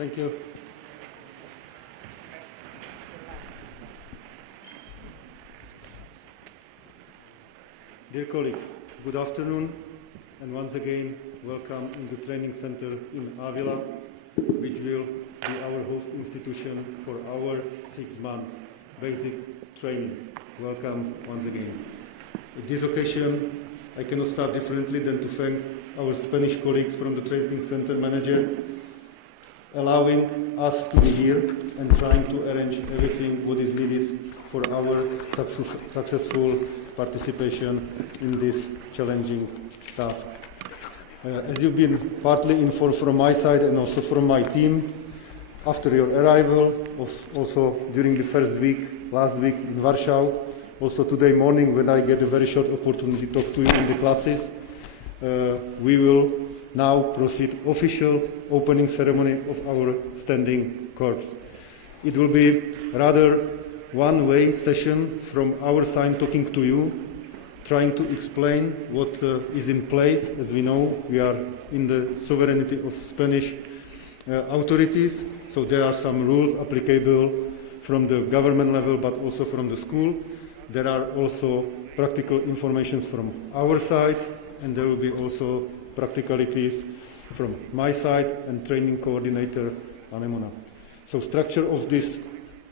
Thank you. Dear colleagues, good afternoon, and once again, welcome in the training center in Ávila, which will be our host institution for our 6 months basic training. Welcome once again. At this occasion, I cannot start differently than to thank our Spanish colleagues from the training center manager, allowing us to be here and trying to arrange everything what is needed for our successful participation in this challenging task. As you've been partly informed from my side and also from my team, after your arrival, also during the last week in Warsaw, also today morning when I get a very short opportunity to talk to you in the classes, we will now proceed official opening ceremony of our standing corps. It will be rather one-way session from our side talking to you, trying to explain what is in place. As we know, we are in the sovereignty of Spanish authorities, so there are some rules applicable from the government level but also from the school. There are also practical information from our side, and there will be also practicalities from my side and training coordinator Anemona. So structure of this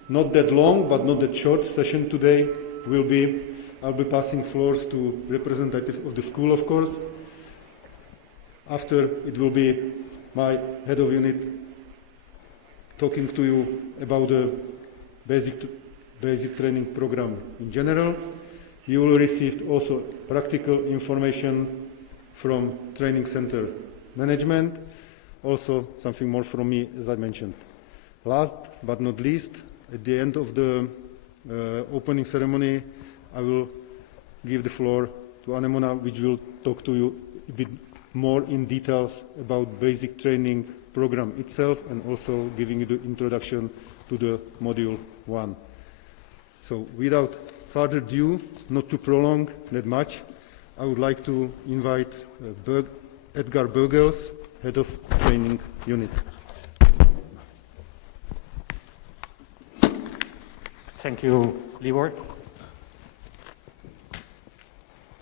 not that long but not that short session today will be, I'll be passing floors to representative of the school, of course. After, it will be my head of unit talking to you about the basic training program in general. You will receive also practical information from training center management, also something more from me, as I mentioned. Last but not least, at the end of the opening ceremony, I will give the floor to Anemona, which will talk to you a bit more in details about basic training program itself and also giving you the introduction to the module 1. So without further ado, not to prolong that much, I would like to invite Edgar Bögels, Head of Training Unit. Thank you, Libor.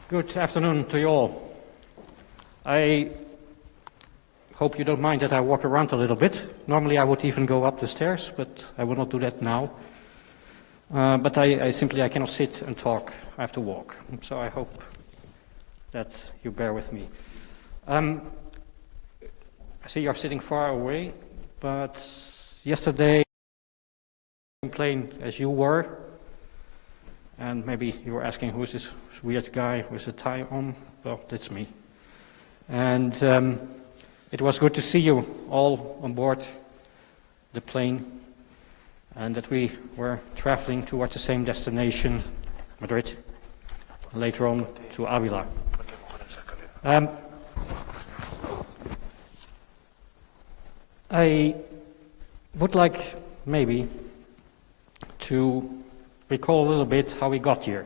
Good afternoon to you all. I hope you don't mind that I walk around a little bit. Normally I would even go up the stairs, but I will not do that now. But I cannot sit and talk. I have to walk. So I hope that you bear with me. I see you're sitting far away, but yesterday, plane as you were, and maybe you were asking who's this weird guy with a tie on. Well, that's me. And it was good to see you all on board the plane, and that we were traveling towards the same destination, Madrid, and later on to Ávila. I would like maybe to recall a little bit how we got here.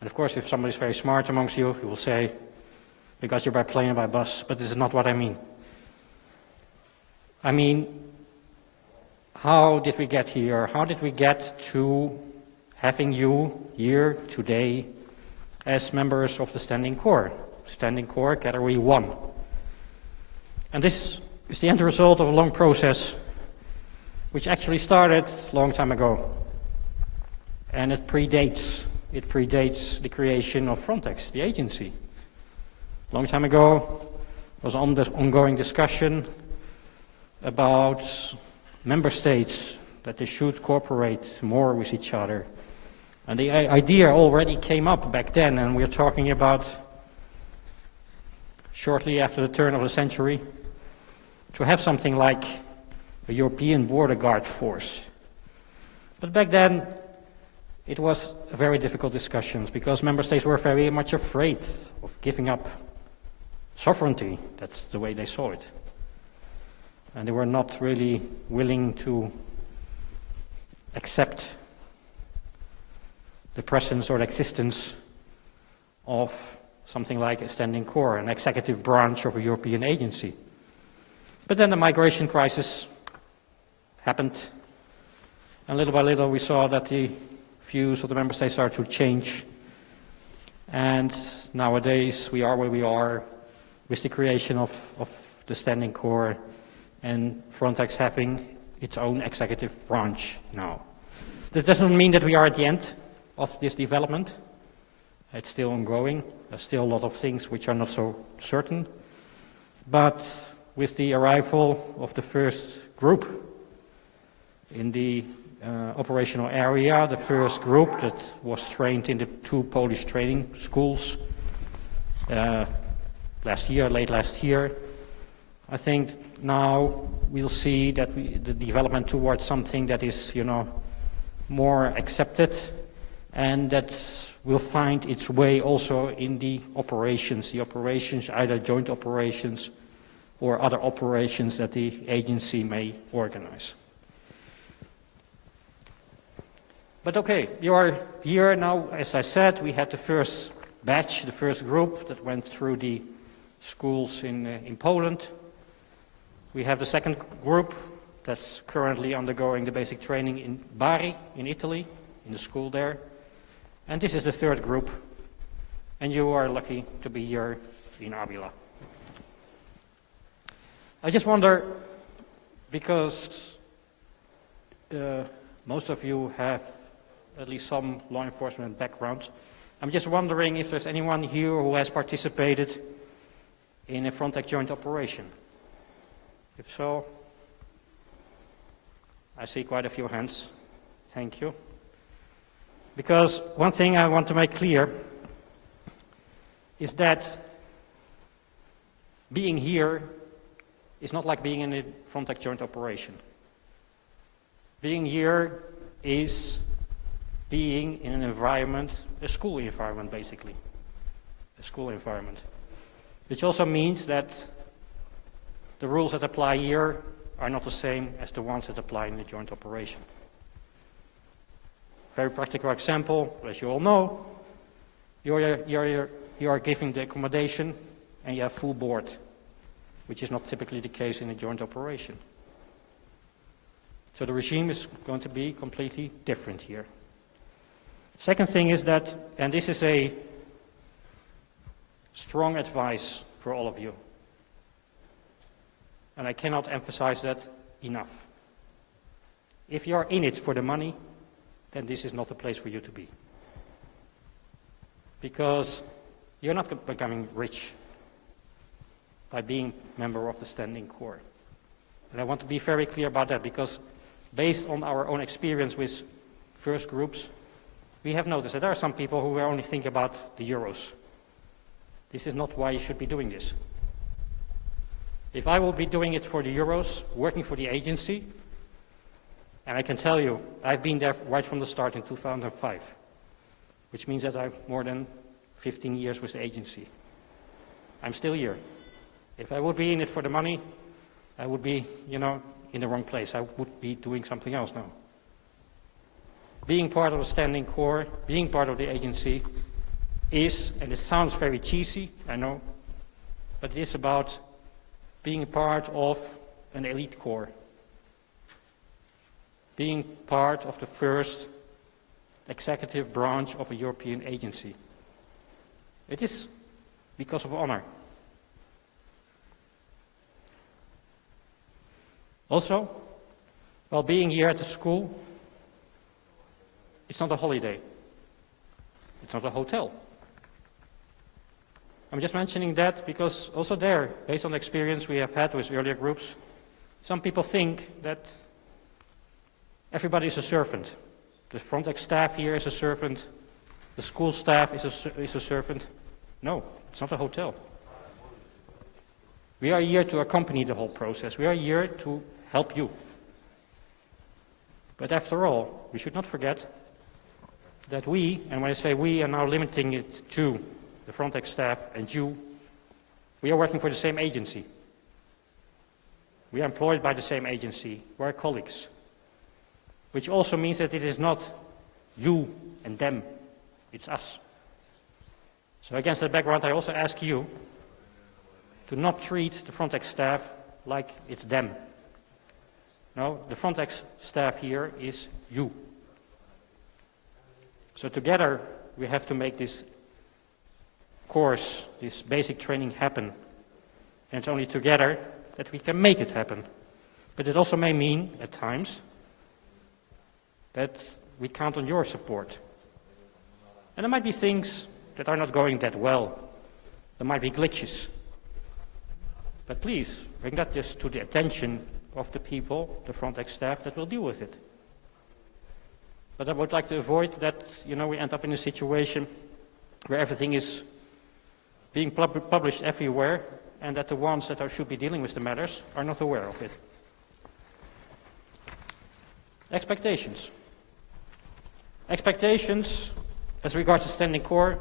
And of course, if somebody's very smart amongst you, he will say, we got here by plane and by bus, but this is not what I mean. I mean, how did we get here? How did we get to having you here today as members of the Standing Corps? Standing Corps Category 1. And this is the end result of a long process which actually started a long time ago. And it predates the creation of Frontex, the agency. Long time ago was on the ongoing discussion about member states, that they should cooperate more with each other. And the idea already came up back then, and we're talking about shortly after the turn of the century, to have something like a European border guard force. But back then, it was a very difficult discussions because member states were very much afraid of giving up sovereignty. That's the way they saw it. And they were not really willing to accept the presence or the existence of something like a standing corps, an executive branch of a European agency. But then the migration crisis happened. And little by little we saw that the views of the member states started to change. And nowadays we are where we are with the creation of the Standing Corps and Frontex having its own executive branch now. That doesn't mean that we are at the end of this development. It's still ongoing. There's still a lot of things which are not so certain. But with the arrival of the first group in the operational area, the first group that was trained in the 2 Polish training schools late last year, I think now we'll see that the development towards something that is, more accepted, and that will find its way also in the operations, either joint operations or other operations that the agency may organize. But okay, you are here now. As I said, we had the first batch, the first group that went through the schools in Poland. We have the second group that's currently undergoing the basic training in Bari, in Italy, in the school there. And this is the third group, and you are lucky to be here in Ávila. I just wonder, because most of you have at least some law enforcement background, I'm just wondering if there's anyone here who has participated in a Frontex joint operation. If so, I see quite a few hands. Thank you. Because one thing I want to make clear is that being here is not like being in a Frontex joint operation. Being here is being in an environment, a school environment basically, a school environment. Which also means that the rules that apply here are not the same as the ones that apply in the joint operation. Very practical example, as you all know, you are given the accommodation and you have full board, which is not typically the case in a joint operation. So the regime is going to be completely different here. Second thing is that, and this is a strong advice for all of you, and I cannot emphasize that enough. If you are in it for the money, then this is not the place for you to be. Because you're not becoming rich by being a member of the Standing Corps. And I want to be very clear about that, because based on our own experience with first groups, we have noticed that there are some people who only think about the euros. This is not why you should be doing this. If I will be doing it for the euros, working for the agency, and I can tell you, I've been there right from the start in 2005, which means that I'm more than 15 years with the agency. I'm still here. If I would be in it for the money, I would be, in the wrong place. I would be doing something else now. Being part of the Standing Corps, being part of the agency is, and it sounds very cheesy, I know, but it is about being part of an elite corps. Being part of the first executive branch of a European agency. It is because of honor. Also, while being here at the school, it's not a holiday. It's not a hotel. I'm just mentioning that because also there, based on the experience we have had with earlier groups, some people think that everybody is a servant. The Frontex staff here is a servant. The school staff is a servant. No, it's not a hotel. We are here to accompany the whole process. We are here to help you. But after all, we should not forget that we, and when I say we, are now limiting it to the Frontex staff and you, we are working for the same agency. We are employed by the same agency. We are colleagues. Which also means that it is not you and them, it's us. So against that background, I also ask you to not treat the Frontex staff like it's them. No, the Frontex staff here is you. So together we have to make this course, this basic training happen. And it's only together that we can make it happen. But it also may mean, at times, that we count on your support. And there might be things that are not going that well. There might be glitches. But please, bring that just to the attention of the people, the Frontex staff, that will deal with it. But I would like to avoid that, we end up in a situation where everything is being published everywhere, and that the ones that should be dealing with the matters are not aware of it. Expectations. Expectations, as regards the standing core,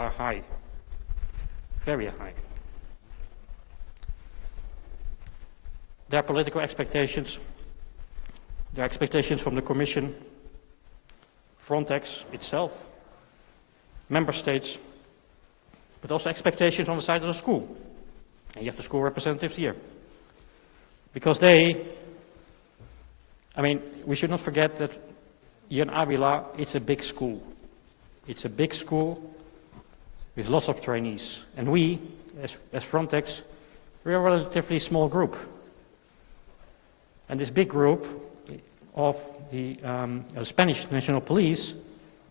are high, very high. There are political expectations. There are expectations from the Commission, Frontex itself, member states, but also expectations on the side of the school. And you have the school representatives here. Because we should not forget that here in Ávila, it's a big school. It's a big school with lots of trainees. And we, as Frontex, we're a relatively small group. And this big group of the Spanish National Police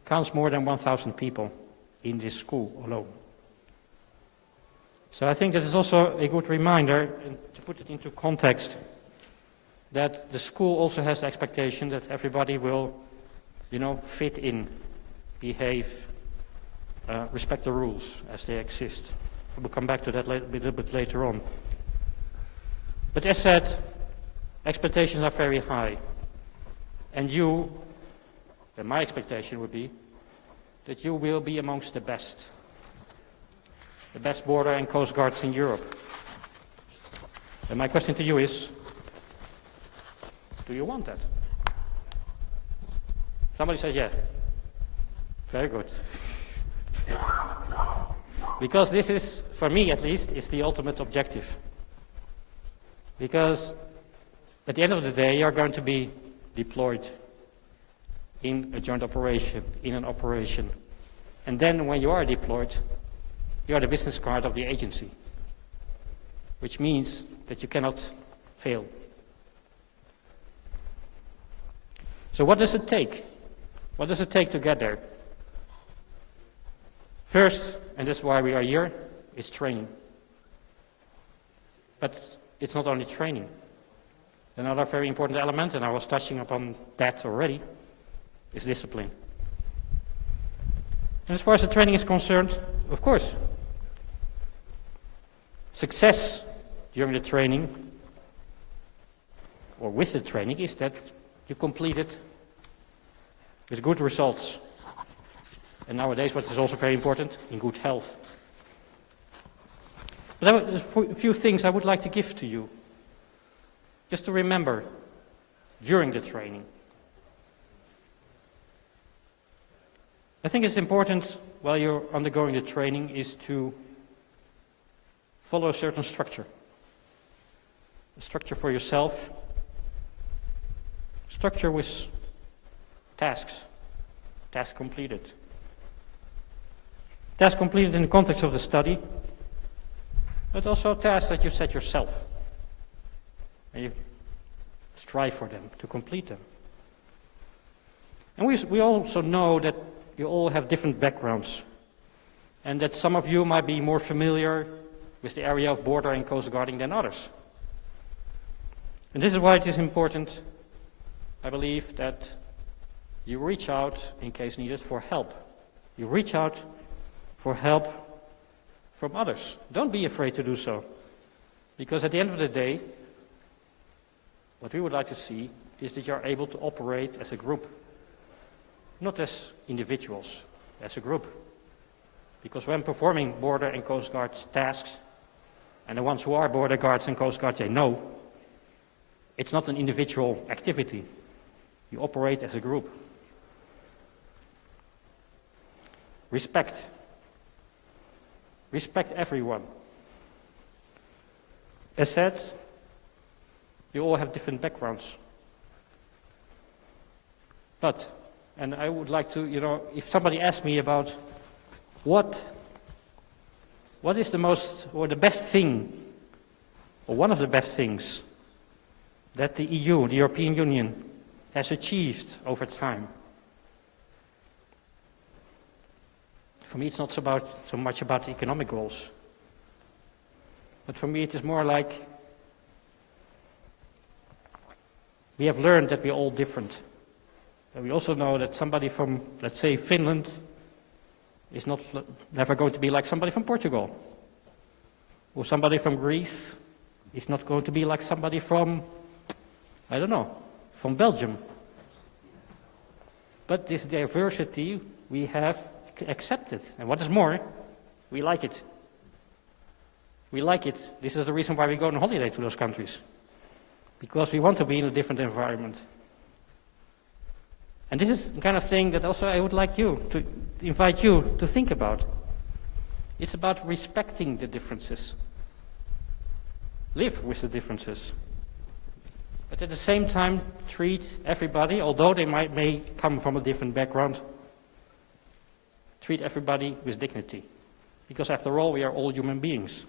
counts more than 1,000 people in this school alone. So I think that is also a good reminder, to put it into context, that the school also has the expectation that everybody will, fit in, behave, respect the rules as they exist. We'll come back to that a little bit later on. But as said, expectations are very high. And my expectation would be that you will be amongst the best border and coast guards in Europe. And my question to you is, do you want that? Somebody said, yeah. Very good. Because this is, for me at least, is the ultimate objective. Because at the end of the day, you are going to be deployed in a joint operation, in an operation. And then when you are deployed, you are the business card of the agency, which means that you cannot fail. So what does it take? What does it take to get there? First, and that's why we are here, is training. But it's not only training. Another very important element, and I was touching upon that already, is discipline. And as far as the training is concerned, of course, success during the training, or with the training, is that you complete it with good results. And nowadays, what is also very important, in good health. But there's a few things I would like to give to you, just to remember during the training. I think it's important while you're undergoing the training is to follow a certain structure. A structure for yourself, structure with tasks, tasks completed. Tasks completed in the context of the study, but also tasks that you set yourself. And you strive for them, to complete them. And we also know that you all have different backgrounds, and that some of you might be more familiar with the area of border and coast guarding than others. And this is why it is important, I believe, that you reach out, in case needed, for help. You reach out for help from others. Don't be afraid to do so, because at the end of the day, what we would like to see is that you are able to operate as a group, not as individuals, as a group. Because when performing border and coast guard tasks, and the ones who are border guards and coast guards, they know, it's not an individual activity. You operate as a group. Respect. Respect everyone. As said, You all have different backgrounds. But, and I would like to, if somebody asks me about what is the most, or the best thing, or one of the best things that the EU, the European Union, has achieved over time. For me, it's not so much about the economic goals. But for me, it is more like we have learned that we're all different. And we also know that somebody from, let's say, Finland is never going to be like somebody from Portugal. Or somebody from Greece is not going to be like somebody from, I don't know, from Belgium. But this diversity we have accepted. And what is more, we like it. We like it. This is the reason why we go on holiday to those countries. Because we want to be in a different environment. And this is the kind of thing that also I would like you to invite you to think about. It's about respecting the differences. Live with the differences. But at the same time, treat everybody, although they may come from a different background, treat everybody with dignity. Because after all, we are all human beings.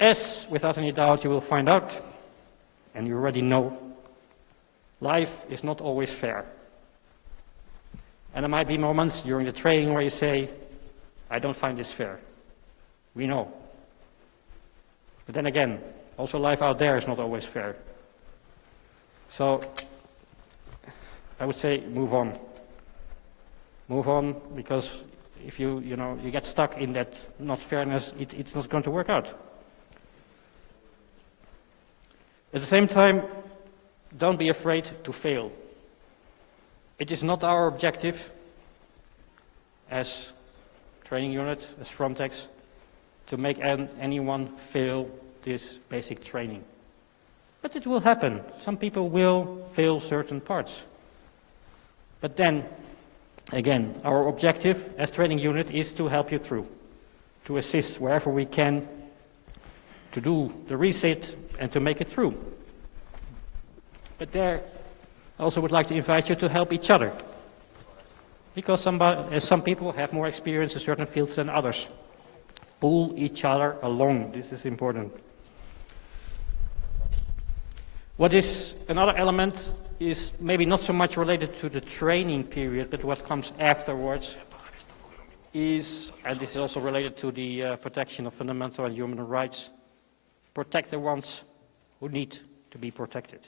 As, without any doubt, you will find out, and you already know, life is not always fair. And there might be moments during the training where you say, I don't find this fair. We know. But then again, also life out there is not always fair. So, I would say move on. Move on, because if you get stuck in that not fairness, it's not going to work out. At the same time, don't be afraid to fail. It is not our objective as training unit, as Frontex, to make anyone fail this basic training. But it will happen. Some people will fail certain parts. But then, again, our objective as training unit is to help you through, to assist wherever we can, to do the reset and to make it through. But there, I also would like to invite you to help each other. Because some people have more experience in certain fields than others. Pull each other along. This is important. What is another element is maybe not so much related to the training period, but what comes afterwards is, and this is also related to the protection of fundamental and human rights, protect the ones who need to be protected.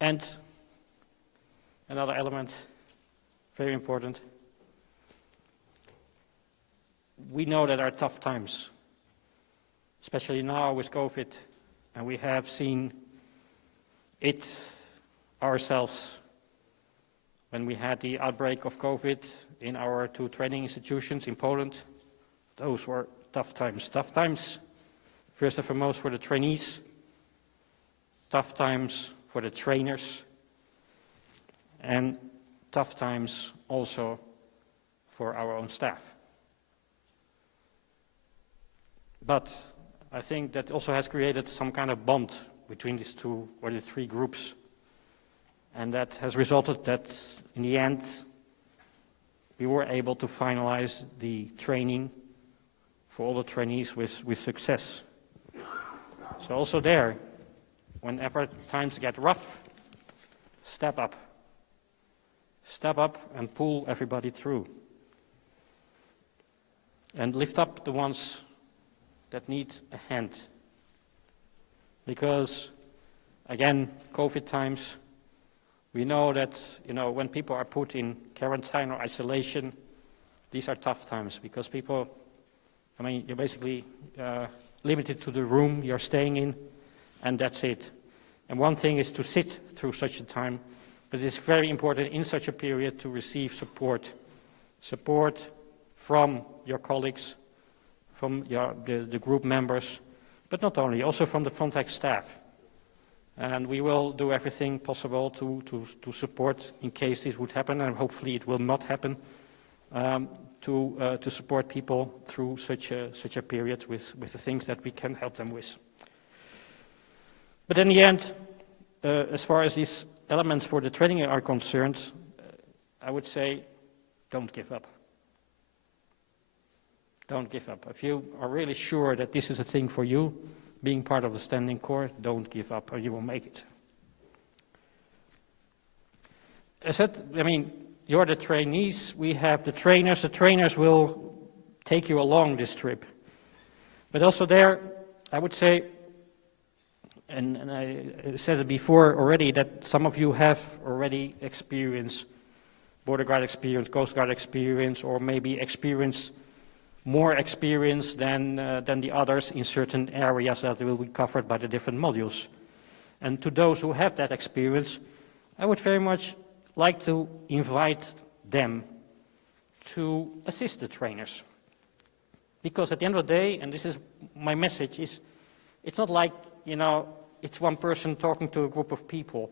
And another element, very important, we know that there are tough times, especially now with COVID, and we have seen it ourselves when we had the outbreak of COVID in our 2 training institutions in Poland. Those were tough times. Tough times, first and foremost, for the trainees, tough times for the trainers, and tough times also for our own staff. But I think that also has created some kind of bond between these 2 or the 3 groups, and that has resulted that in the end we were able to finalize the training for all the trainees with success. So also there, whenever times get rough, step up. Step up and pull everybody through. And lift up the ones that need a hand. Because, again, COVID times, we know that, when people are put in quarantine or isolation, these are tough times because people, you're basically limited to the room you're staying in, and that's it. And one thing is to sit through such a time, but it's very important in such a period to receive support. Support from your colleagues, from the group members, but not only, also from the Frontex staff. And we will do everything possible to support in case this would happen, and hopefully it will not happen, to support people through such a period with the things that we can help them with. But in the end, as far as these elements for the training are concerned, I would say, don't give up. Don't give up. If you are really sure that this is a thing for you, being part of the standing core, don't give up or you will make it. As said, I mean, you're the trainees, we have the trainers. The trainers will take you along this trip. But also there, I would say, and I said it before already, that some of you have already experienced border guard experience, coast guard experience, or maybe more experience than the others in certain areas that will be covered by the different modules. And to those who have that experience, I would very much like to invite them to assist the trainers. Because at the end of the day, and this is my message, is it's not like, you know, it's one person talking to a group of people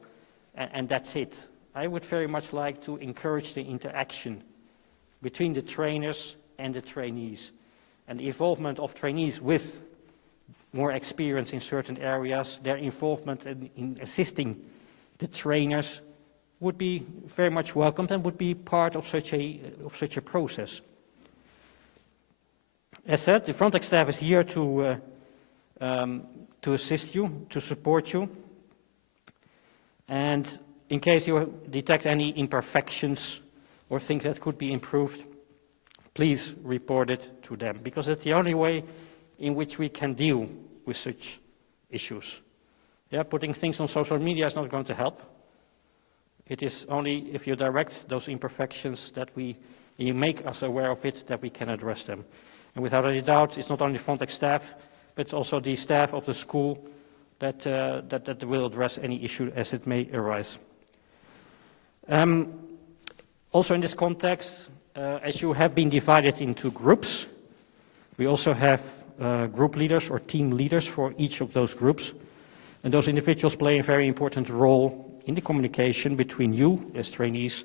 and that's it. I would very much like to encourage the interaction between the trainers and the trainees, and the involvement of trainees with more experience in certain areas, their involvement in assisting the trainers would be very much welcomed and would be part of such a process. As said, the Frontex staff is here to assist you, to support you, and in case you detect any imperfections or things that could be improved, please report it to them, because it's the only way in which we can deal with such issues. Yeah, putting things on social media is not going to help. It is only if you direct those imperfections that you make us aware of it, that we can address them. And without any doubt, it's not only Frontex staff, but it's also the staff of the school that will address any issue as it may arise. Also in this context, as you have been divided into groups, we also have group leaders or team leaders for each of those groups. And those individuals play a very important role in the communication between you as trainees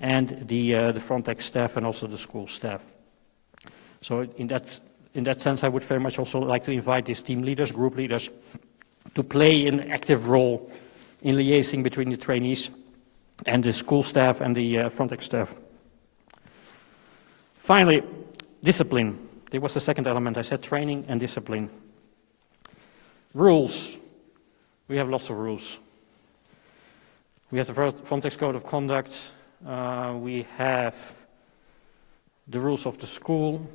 and the Frontex staff and also the school staff. So in that sense, I would very much also like to invite these team leaders, group leaders, to play an active role in liaising between the trainees and the school staff and the Frontex staff. Finally, discipline. There was the second element. I said training and discipline. Rules. We have lots of rules. We have the Frontex Code of Conduct. We have the rules of the school.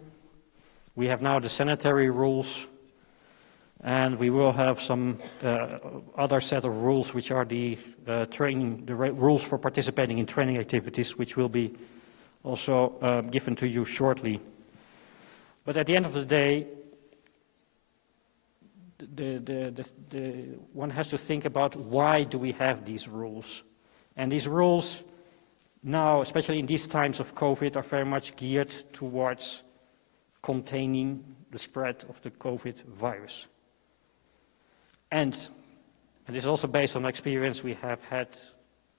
We have now the sanitary rules. And we will have some other set of rules, which are the rules for participating in training activities, which will be also given to you shortly. But at the end of the day, one has to think about why do we have these rules. And these rules now, especially in these times of COVID, are very much geared towards containing the spread of the COVID virus. And this is also based on experience we have had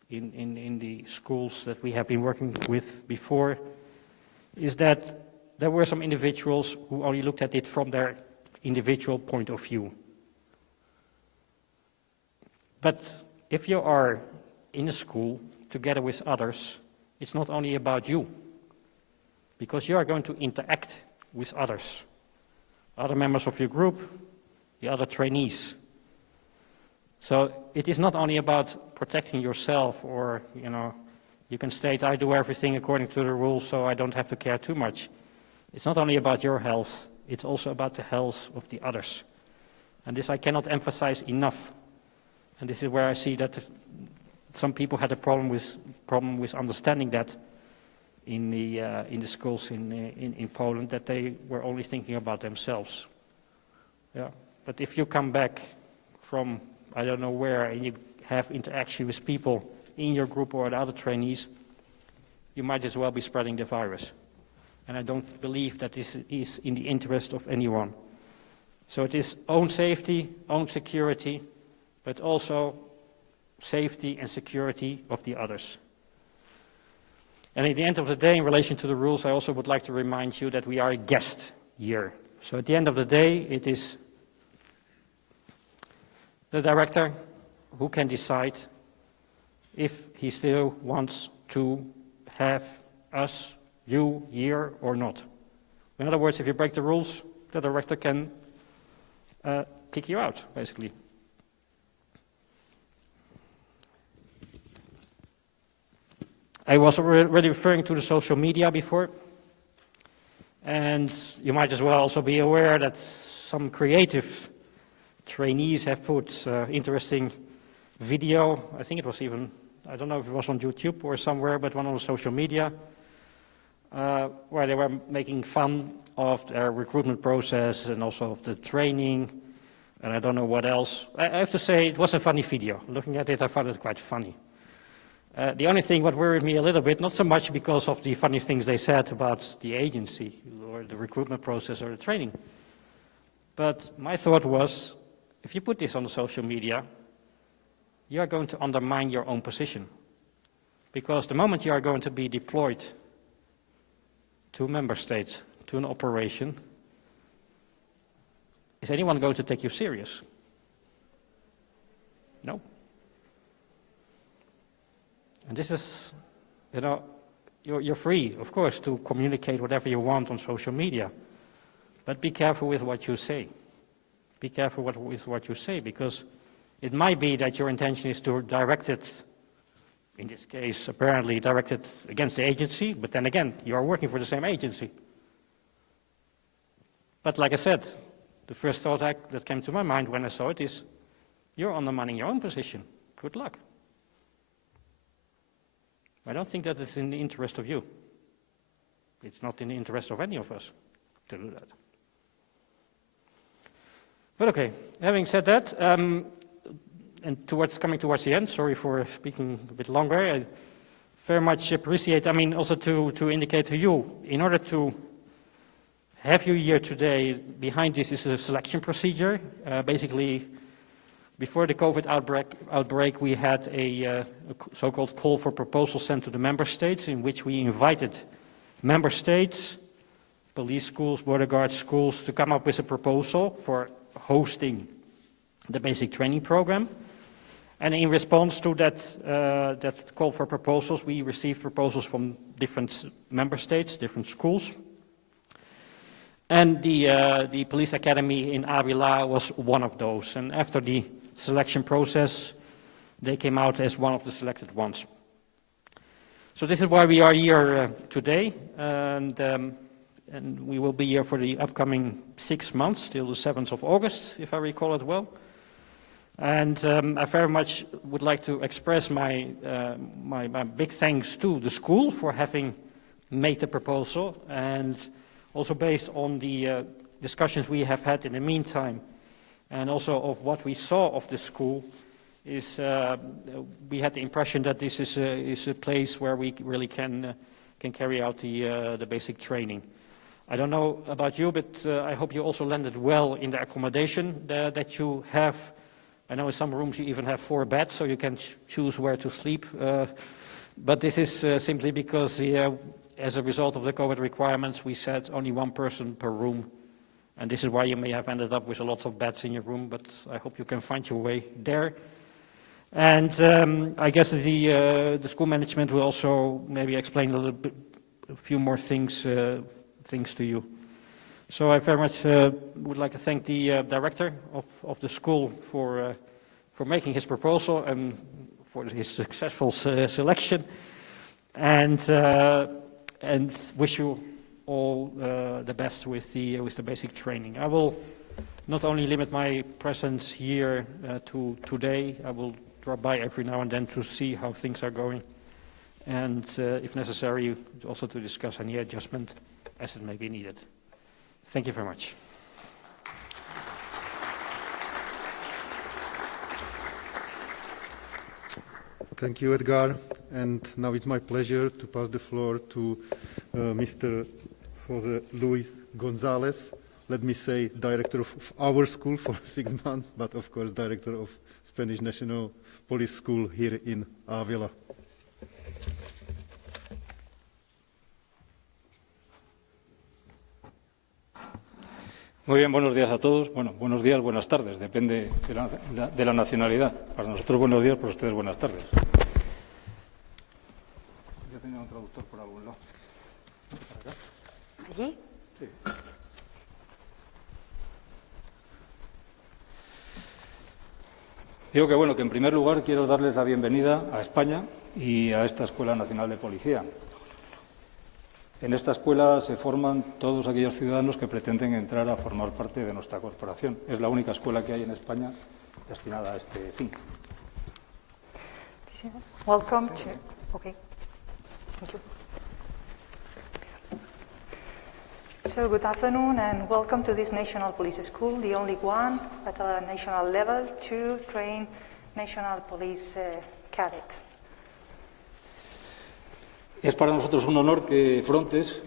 in the schools that we have been working with before, is that there were some individuals who only looked at it from their individual point of view. But if you are in a school together with others, it's not only about you, because you are going to interact with others, other members of your group, the other trainees. So it is not only about protecting yourself, or, you know, you can state, I do everything according to the rules, so I don't have to care too much. It's not only about your health, it's also about the health of the others. And this I cannot emphasize enough. And this is where I see that some people had a problem with understanding that in the schools in Poland, that they were only thinking about themselves. Yeah. But if you come back from I don't know where, and you have interaction with people in your group or other trainees, you might as well be spreading the virus. And I don't believe that this is in the interest of anyone. So it is own safety, own security, but also safety and security of the others. And at the end of the day, in relation to the rules, I also would like to remind you that we are a guest year. So at the end of the day, it is the director who can decide if he still wants to have us, you, here or not. In other words, if you break the rules, the director can kick you out, basically. I was already referring to the social media before, and you might as well also be aware that some creative trainees have put interesting video. I think it was even, I don't know if it was on YouTube or somewhere, but one on social media, where they were making fun of their recruitment process and also of the training, and I don't know what else. I have to say, it was a funny video. Looking at it, I found it quite funny. The only thing what worried me a little bit, not so much because of the funny things they said about the agency or the recruitment process or the training, but my thought was, if you put this on the social media, you are going to undermine your own position. Because the moment you are going to be deployed to member states, to an operation, is anyone going to take you serious? No. And this is, you know, you're free, of course, to communicate whatever you want on social media, but be careful with what you say. Be careful with what you say, because it might be that your intention is to direct it, in this case, apparently directed against the agency, but then again, you are working for the same agency. But like I said, the first thought that came to my mind when I saw it is, you're undermining your own position. Good luck. I don't think that it's in the interest of you. It's not in the interest of any of us to do that. But okay, having said that, and coming towards the end, sorry for speaking a bit longer, I very much appreciate, also to indicate to you, in order to have you here today, behind this is a selection procedure. Basically, before the COVID outbreak, we had a so-called call for proposals sent to the member states, in which we invited member states, police schools, border guard schools, to come up with a proposal for hosting the basic training program. And in response to that call for proposals, we received proposals from different member states, different schools. And the police academy in Ávila was one of those. And after the selection process, they came out as one of the selected ones. So this is why we are here today, and we will be here for the upcoming 6 months, till the 7th of August, if I recall it well. And I very much would like to express my big thanks to the school for having made the proposal, and also based on the discussions we have had in the meantime, and also of what we saw of the school, is we had the impression that this is a place where we really can carry out the basic training. I don't know about you, but I hope you also landed well in the accommodation that you have. I know in some rooms you even have 4 beds, so you can choose where to sleep. But this is simply because as a result of the COVID requirements, we said only 1 person per room. And this is why you may have ended up with a lot of beds in your room, but I hope you can find your way there. And I guess the school management will also maybe explain a few more things to you. So I very much would like to thank the director of the school for making his proposal and for his successful selection, and wish you all the best with the basic training. I will not only limit my presence here to today, I will drop by every now and then to see how things are going, and if necessary, also to discuss any adjustment as it may be needed. Thank you very much. Thank you, Edgar. And now it's my pleasure to pass the floor to Mr. Jose Luis Gonzalez. Let me say, director of our school for 6 months, but of course, director of Spanish National Police School here in Ávila. Muy bien, buenos días a todos. Bueno, buenos días, buenas tardes, depende de la nacionalidad. Para nosotros buenos días, para ustedes buenas tardes. Yo tenía un traductor por algún lado. ¿Para acá? ¿Allí? Sí. Digo que en primer lugar quiero darles la bienvenida a España y a esta Escuela Nacional de Policía. En esta escuela se forman todos aquellos ciudadanos que pretenden entrar a formar parte de nuestra corporación. Es la única escuela que hay en España destinada a este fin. Welcome to. Okay. Thank you. So, good afternoon and welcome to this National Police School, the only one at a national level to train national police cadets. Es para nosotros un honor que Frontex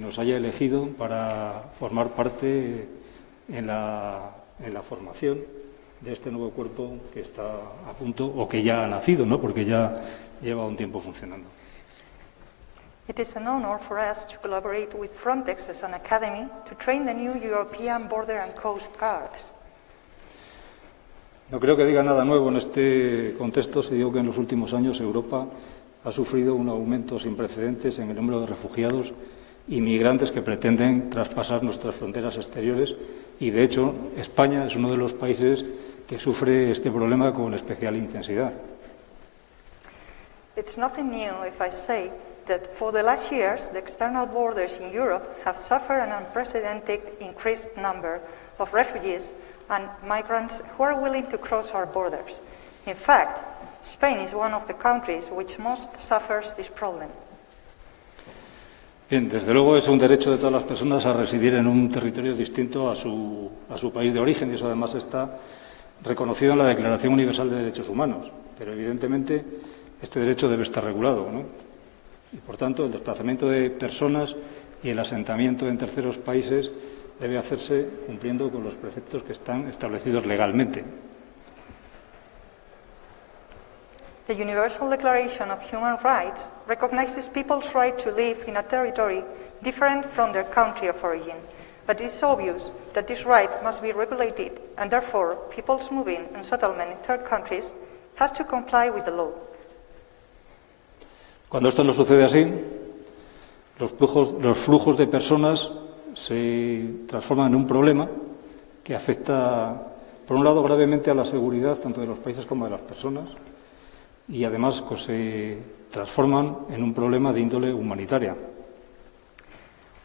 nos haya elegido para formar parte en la formación de este nuevo cuerpo que está a punto o que ya ha nacido, ¿no? Porque ya lleva un tiempo funcionando. It is an honor for us to collaborate with Frontex as an academy to train the new European Border and Coast Guards. No creo que diga nada nuevo en este contexto si digo que en los últimos años Europa ha sufrido un aumento sin precedentes en el número de refugiados y migrantes que pretenden traspasar nuestras fronteras exteriores y, de hecho, España es uno de los países que sufre este problema con especial intensidad. It's nothing new if I say that for the last years, the external borders in Europe have suffered an unprecedented increased number of refugees and migrants who are willing to cross our borders. In fact, Spain is one of the countries which most suffers this problem. Bien, desde luego es un derecho de todas las personas a residir en un territorio distinto a su país de origen y eso además está reconocido en la Declaración Universal de Derechos Humanos. Pero evidentemente este derecho debe estar regulado, ¿no? Y por tanto el desplazamiento de personas y el asentamiento en terceros países debe hacerse cumpliendo con los preceptos que están establecidos legalmente. The Universal Declaration of Human Rights recognizes people's right to live in a territory different from their country of origin, but it is obvious that this right must be regulated, and therefore people's moving and settlement in third countries has to comply with the law. Cuando esto no sucede así, los flujos de personas se transforman en un problema que afecta, por un lado, gravemente a la seguridad tanto de los países como de las personas, y además se transforman en un problema de índole humanitaria.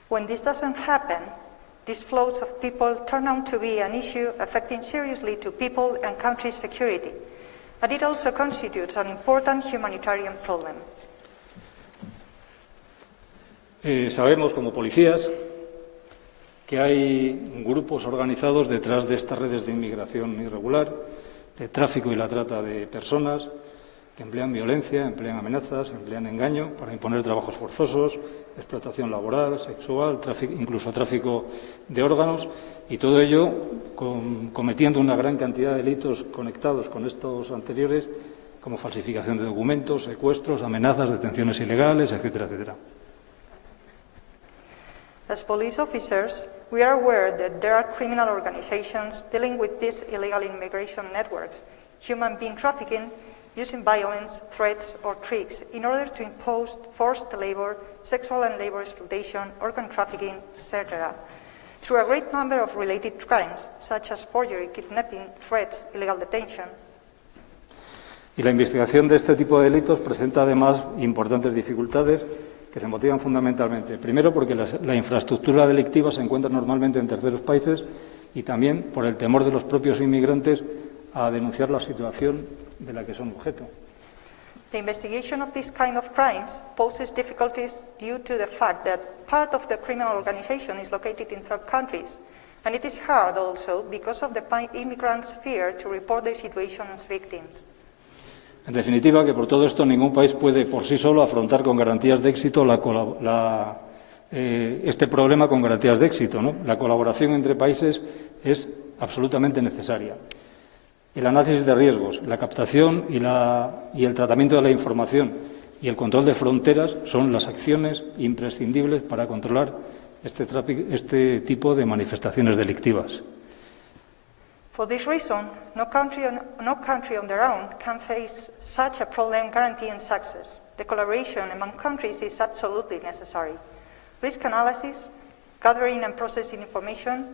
When this doesn't happen, these flows of people turn out to be an issue affecting seriously to people and countries' security, but it also constitutes an important humanitarian problem. Sabemos como policías que hay grupos organizados detrás de estas redes de inmigración irregular, de tráfico y la trata de personas, que emplean violencia, emplean amenazas, emplean engaño para imponer trabajos forzosos, explotación laboral, sexual, incluso tráfico de órganos, y todo ello cometiendo una gran cantidad de delitos conectados con estos anteriores, como falsificación de documentos, secuestros, amenazas, detenciones ilegales, etcétera, etcétera. As police officers, we are aware that there are criminal organizations dealing with these illegal immigration networks, human being trafficking, using violence, threats, or tricks in order to impose forced labor, sexual and labor exploitation, organ trafficking, etc., through a great number of related crimes, such as forgery, kidnapping, threats, illegal detention. Y la investigación de este tipo de delitos presenta además importantes dificultades que se motivan fundamentalmente, primero porque la infraestructura delictiva se encuentra normalmente en terceros países y también por el temor de los propios inmigrantes a denunciar la situación de la que son objeto. The investigation of this kind of crimes poses difficulties due to the fact that part of the criminal organization is located in third countries, and it is hard also because of the immigrants' fear to report their situation as victims. En definitiva, que por todo esto ningún país puede por sí solo afrontar con garantías de éxito este problema con garantías de éxito, ¿no? La colaboración entre países es absolutamente necesaria. El análisis de riesgos, la captación y el tratamiento de la información y el control de fronteras son las acciones imprescindibles para controlar este tipo de manifestaciones delictivas. For this reason, no country on their own can face such a problem guaranteeing success. The collaboration among countries is absolutely necessary. Risk analysis, gathering and processing information,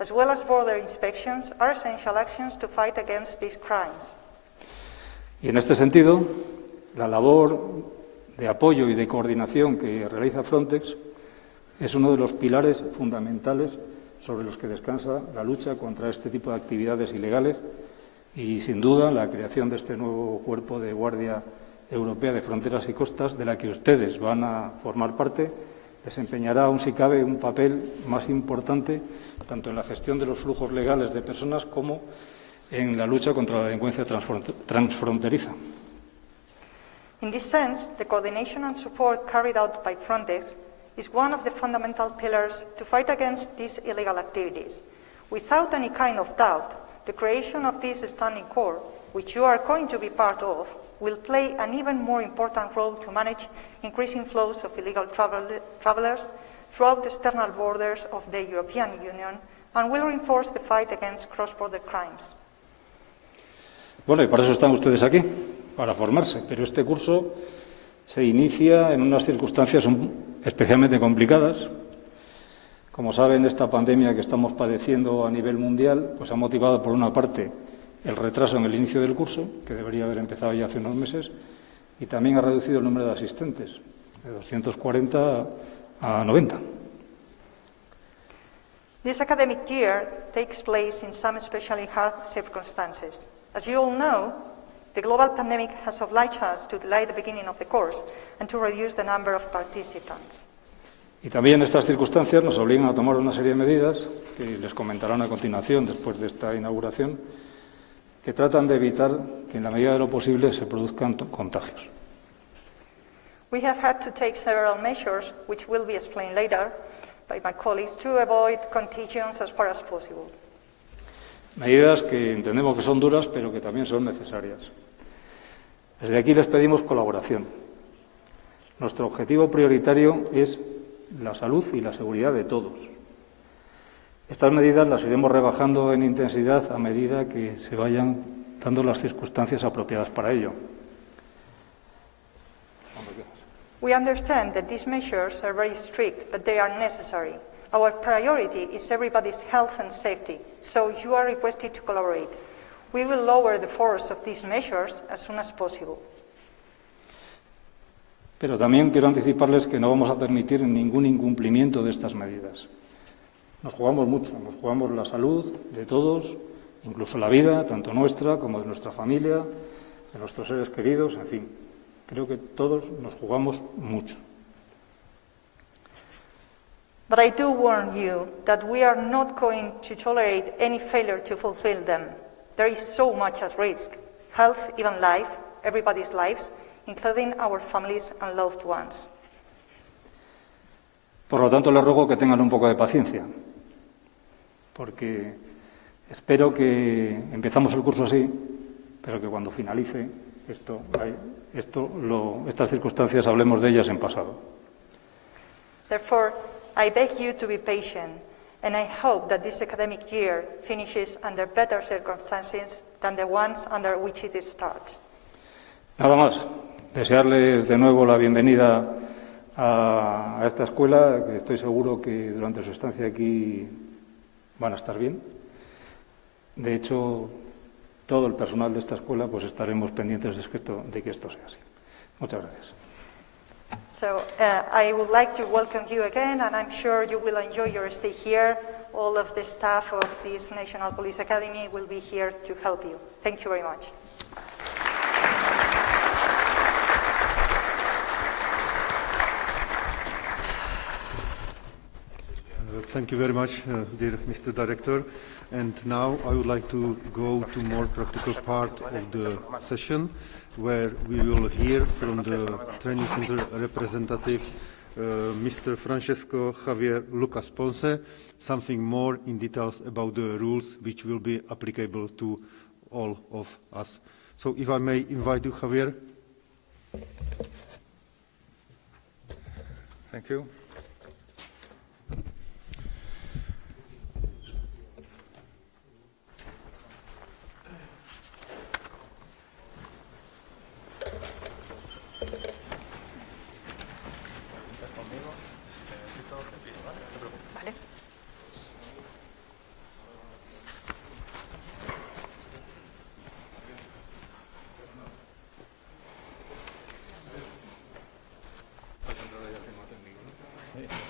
as well as border inspections, are essential actions to fight against these crimes. Y en este sentido, la labor de apoyo y de coordinación que realiza Frontex es uno de los pilares fundamentales sobre los que descansa la lucha contra este tipo de actividades ilegales y, sin duda, la creación de este nuevo Cuerpo de Guardia Europea de Fronteras y Costas, de la que ustedes van a formar parte, desempeñará, aún si cabe, un papel más importante tanto en la gestión de los flujos legales de personas como en la lucha contra la delincuencia transfronteriza. In this sense, the coordination and support carried out by Frontex is one of the fundamental pillars to fight against these illegal activities. Without any kind of doubt, the creation of this standing corps, which you are going to be part of, will play an even more important role to manage increasing flows of illegal travelers throughout the external borders of the European Union and will reinforce the fight against cross-border crimes. Bueno, y para eso están ustedes aquí, para formarse, pero este curso se inicia en unas circunstancias especialmente complicadas. Como saben, esta pandemia que estamos padeciendo a nivel mundial pues ha motivado, por una parte, el retraso en el inicio del curso, que debería haber empezado ya hace unos meses, y también ha reducido el número de asistentes, de 240 a 90. This academic year takes place in some especially hard circumstances. As you all know, the global pandemic has obliged us to delay the beginning of the course and to reduce the number of participants. Y también estas circunstancias nos obligan a tomar una serie de medidas, que les comentarán a continuación después de esta inauguración, que tratan de evitar que en la medida de lo posible se produzcan contagios. We have had to take several measures, which will be explained later by my colleagues, to avoid contagions as far as possible. Medidas que entendemos que son duras, pero que también son necesarias. Desde aquí les pedimos colaboración. Nuestro objetivo prioritario es la salud y la seguridad de todos. Estas medidas las iremos rebajando en intensidad a medida que se vayan dando las circunstancias apropiadas para ello. We understand that these measures are very strict, but they are necessary. Our priority is everybody's health and safety, so you are requested to collaborate. We will lower the force of these measures as soon as possible. Pero también quiero anticiparles que no vamos a permitir ningún incumplimiento de estas medidas. Nos jugamos mucho, nos jugamos la salud de todos, incluso la vida, tanto nuestra como de nuestra familia, de nuestros seres queridos, en fin. Creo que todos nos jugamos mucho. But I do warn you that we are not going to tolerate any failure to fulfill them. There is so much at risk. Health, even life, everybody's lives, including our families and loved ones. Por lo tanto, les ruego que tengan un poco de paciencia, porque espero que empezamos el curso así, pero que cuando finalice estas circunstancias hablemos de ellas en pasado. Therefore, I beg you to be patient, and I hope that this academic year finishes under better circumstances than the ones under which it starts. Nada más. Desearles de nuevo la bienvenida a esta escuela, que estoy seguro que durante su estancia aquí van a estar bien. De hecho, todo el personal de esta escuela pues estaremos pendientes de que esto sea así. Muchas gracias. So I would like to welcome you again, and I'm sure you will enjoy your stay here. All of the staff of this National Police Academy will be here to help you. Thank you very much. Thank you very much, dear Mr. Director. And now I would like to go to more practical part of the session, where we will hear from the training center representatives, Mr. Francesco Javier Lucas Ponce, something more in details about the rules which will be applicable to all of us. So if I may invite you, Javier. Thank you.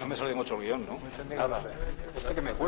No me sale mucho el guión, ¿no? Nada. Esto que me cuesta.